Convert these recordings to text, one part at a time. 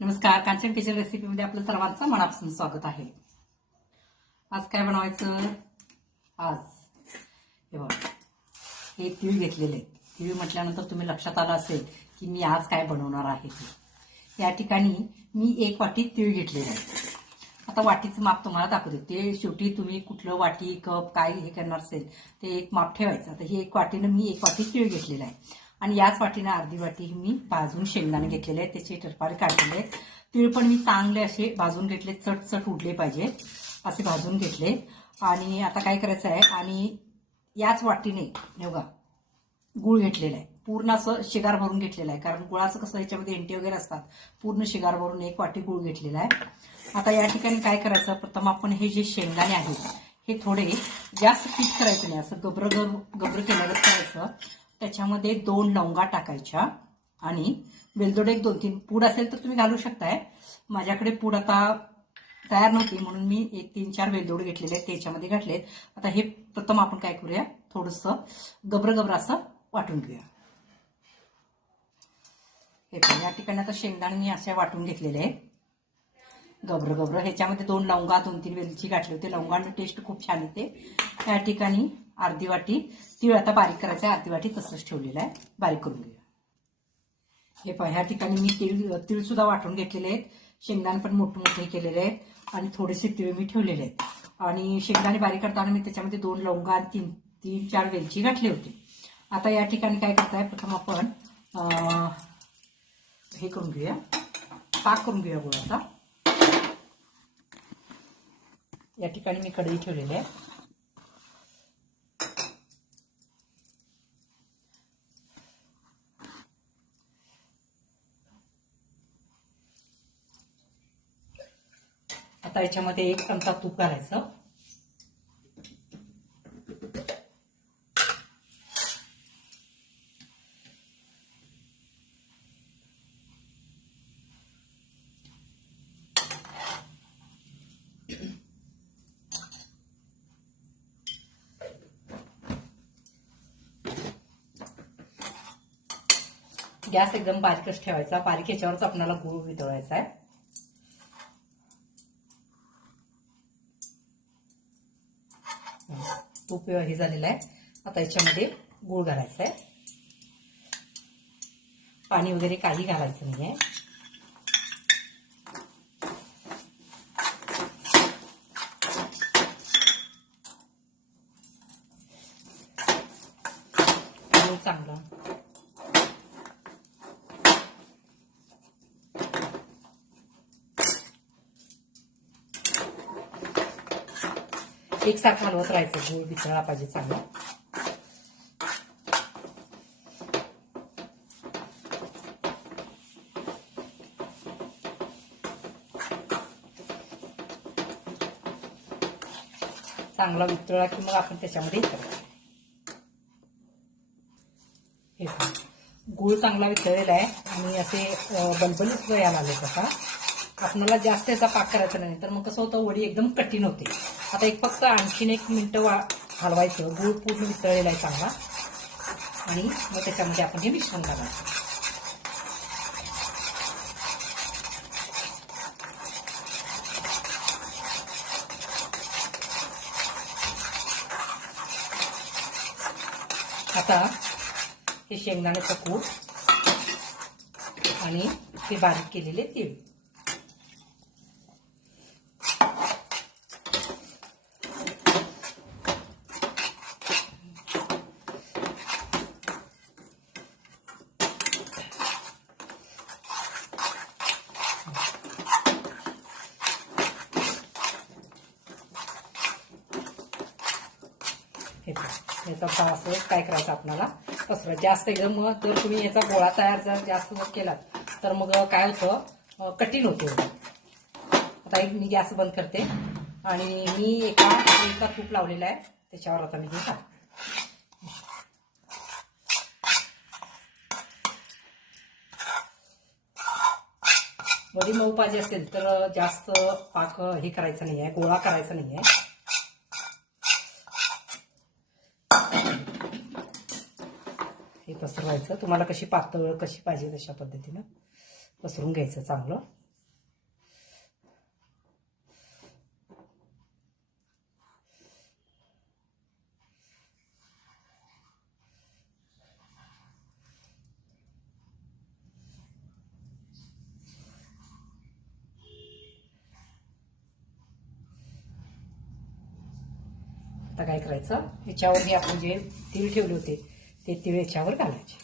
नमस्कार, कांचन किचन रेसिपीमध्ये आपलं सर्वांचं मनापासून स्वागत आहे. आज काय बनवायचं? आज हे बघा, हे तीळ घेतलेले. तीळ म्हटल्यानंतर तुम्ही लक्षात आलं असेल की मी आज काय बनवणार आहे ते. या ठिकाणी मी 1 वाटी तीळ घेतलेले आहे. आता वाटीचं माप तुम्हाला दाखवते. ते शेवटी तुम्ही कुठलं वाटी कप काय हे करणार असेल ते एक माप ठेवायचं. आता ही 1 वाटीनं मी 1 वाटी तीळ घेतलेला आहे आणि याच वाटीनं अर्धी वाटी मी भाजून शेंगदाणे घेतलेले आहेत. त्याचे टरपाळे काढलेले आहेत. तीळ पण मी चांगले असे भाजून घेतले, चटचट उडले पाहिजे असे भाजून घेतले. आणि आता काय करायचं आहे, आणि याच वाटीने बघा गूळ घेतलेला आहे. पूर्ण असं शिगार भरून घेतलेला आहे, कारण गुळाचं कसं ह्याच्यामध्ये एंटी वगैरे असतात. पूर्ण शिगार भरून 1 वाटी गूळ घेतलेला आहे. आता या ठिकाणी काय करायचं, प्रथम आपण हे जे शेंगदाणे आहेत हे थोडे जास्त पीठ करायचं नाही, असं गब्र केल्यावर करायचं. त्याच्यामध्ये 2 लवंगा टाकायच्या आणि वेलदोडे 1-2-3 पूड असेल तर तुम्ही घालू शकताय. माझ्याकडे पूड आता तयार नव्हती म्हणून मी 1-3-4 वेलदोडे घेतलेले आहेत, त्याच्यामध्ये घातलेत. आता हे प्रथम आपण काय करूया, थोडंसं गब्र असं वाटून घेऊया. हे या ठिकाणी आता शेंगदाणे मी असे वाटून घेतलेले आहेत गब्र. ह्याच्यामध्ये 2 लवंगा 2-3 वेलची घातले होते. लवंगांना टेस्ट खूप छान येते. या ठिकाणी अर्धी वाटी तीळ आता बारीक करायचं आहे, अर्धी वाटी तसंच ठेवलेलं आहे, बारीक करून घेऊया. हे पहा, ह्या ठिकाणी मी तीळ सुद्धा वाटून घेतलेले आहेत. शेंगदाणे पण मोठे केलेले आहेत आणि थोडेसे तीळ मी ठेवलेले आहेत. आणि शेंगदाणे बारीक करताना मी त्याच्यामध्ये 2 लवंगा 3-4 वेलची घातली होती. आता या ठिकाणी काय करताय, प्रथम आपण हे करून घेऊया, पाक करून घेऊया गुळाचा. या ठिकाणी मी कढई ठेवलेली आहे. आता याच्यामध्ये 1 चमचा तूप घालायचं. गॅस एकदम बारीकच ठेवायचा. बारीक याच्यावरच आपल्याला गूळ वितळायचा आहे. तूप हे झालेलं आहे. आता याच्यामध्ये गूळ घालायचा आहे. पाणी वगैरे काही घालायचं नाहीये. चांगला एकसारखं हलवत राहायचं. गूळ वितळला पाहिजे चांगला. चांगला वितळला की मग आपण त्याच्यामध्ये हे गूळ चांगला वितळलेला आहे आणि असे बलबलीत यायला आले. तसा आपल्याला जास्त याचा पाक करायचा नाही, तर मग कसं होतं, वडी एकदम कठीण होते. आता फक्त आणखीन 1 मिनिट हलवायचं. गूळ पूर्ण वितळलेला आहे चांगला आणि मग त्याच्यामध्ये आपण हे मिश्रण घालायचं. आता हे शेंगदाण्याचं कूट आणि ते बारीक केलेले तीळ याचा असं काय करायचं आपल्याला, पसरत जास्त एकदम. जर तुम्ही याचा गोळा तयार जर जास्त केलात तर मग काय होतं, कठीण होते. आता मी गॅस बंद करते आणि मी एका तूप लावलेला आहे त्याच्यावर आता मी हे वडी मऊ पाहिजे असेल तर जास्त पाक हे करायचं नाही आहे, गोळा करायचा नाही आहे. हे पसरवायचं. तुम्हाला कशी पातळ कशी पाहिजे तशा पद्धतीनं पसरून घ्यायचं चांगलं. आता काय करायचं, याच्यावर हे आपण जे तीळ ठेवले होते ते तीळ याच्यावर घालायचे.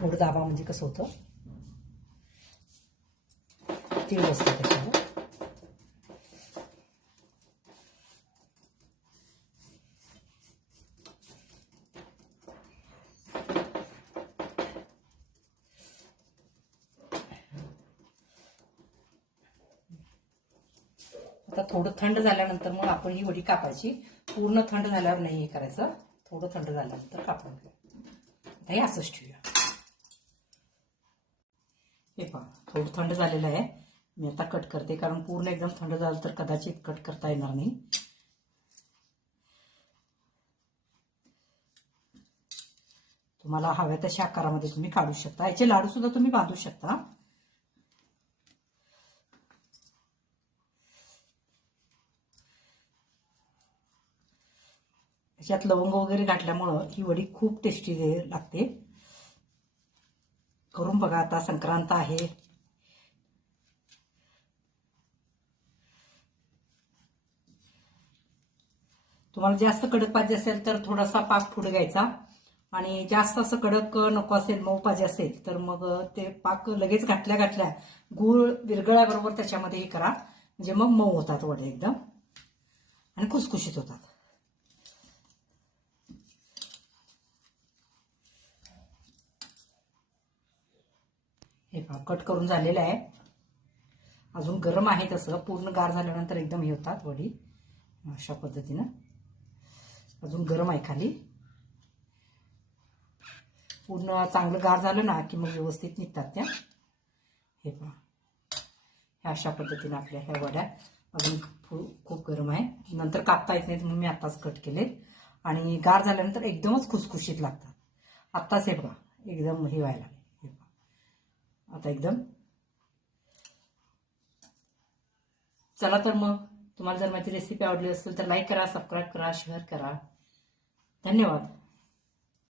थोडं दाबा म्हणजे कसं होतं, तीळ बसतं त्याच्यावर. आता थोडं थंड झाल्यानंतर मग आपण ही वडी कापायची. पूर्ण थंड झाल्यावर नाही हे करायचं, थोडं थंड झाल्यानंतर कापून घ्या. आता हे असंच ठेवूया. हे पहा थोडं थंड झालेलं आहे. मी आता कट करते, कारण पूर्ण एकदम थंड झालं तर कदाचित कट करता येणार नाही. तुम्हाला हव्या तशा आकारामध्ये तुम्ही काढू शकता. याचे लाडू सुद्धा तुम्ही बांधू शकता. याच्यात लवंग वगैरे घातल्यामुळं ही वडी खूप टेस्टी लागते. करून बघा, आता संक्रांत आहे. तुम्हाला जास्त कडक पाहिजे असेल तर थोडासा पाक पुढे घ्यायचा, आणि जास्त असं कडक नको असेल, मऊ पाहिजे असेल तर मग ते पाक लगेच घातल्या गूळ विरघळल्याबरोबर त्याच्यामध्ये हे करा, म्हणजे मग मऊ होतात वडे एकदम आणि खुसखुशीत होतात. हे पहा कट करून झालेलं आहे. अजून गरम आहे, तसं पूर्ण गार झाल्यानंतर एकदम हे होतात वडी अशा पद्धतीनं. अजून गरम आहे खाली. पूर्ण चांगलं गार झालं ना की मग व्यवस्थित निघतात त्या. हे पहा ह्या अशा पद्धतीनं आपल्या ह्या वड्या. अजून खूप गरम आहे, नंतर कापता येत नाहीत म्हणून मी आत्ताच कट केले. आणि गार झाल्यानंतर एकदमच खुसखुशीत लागतात. आत्ताच हे बघा एकदम हे व्हायला. हे पहा आता एकदम. चला तर मग, तुम्हाला जर माझी रेसिपी आवडली असेल तर लाईक करा, सबस्क्राईब करा, शेअर करा. धन्यवाद.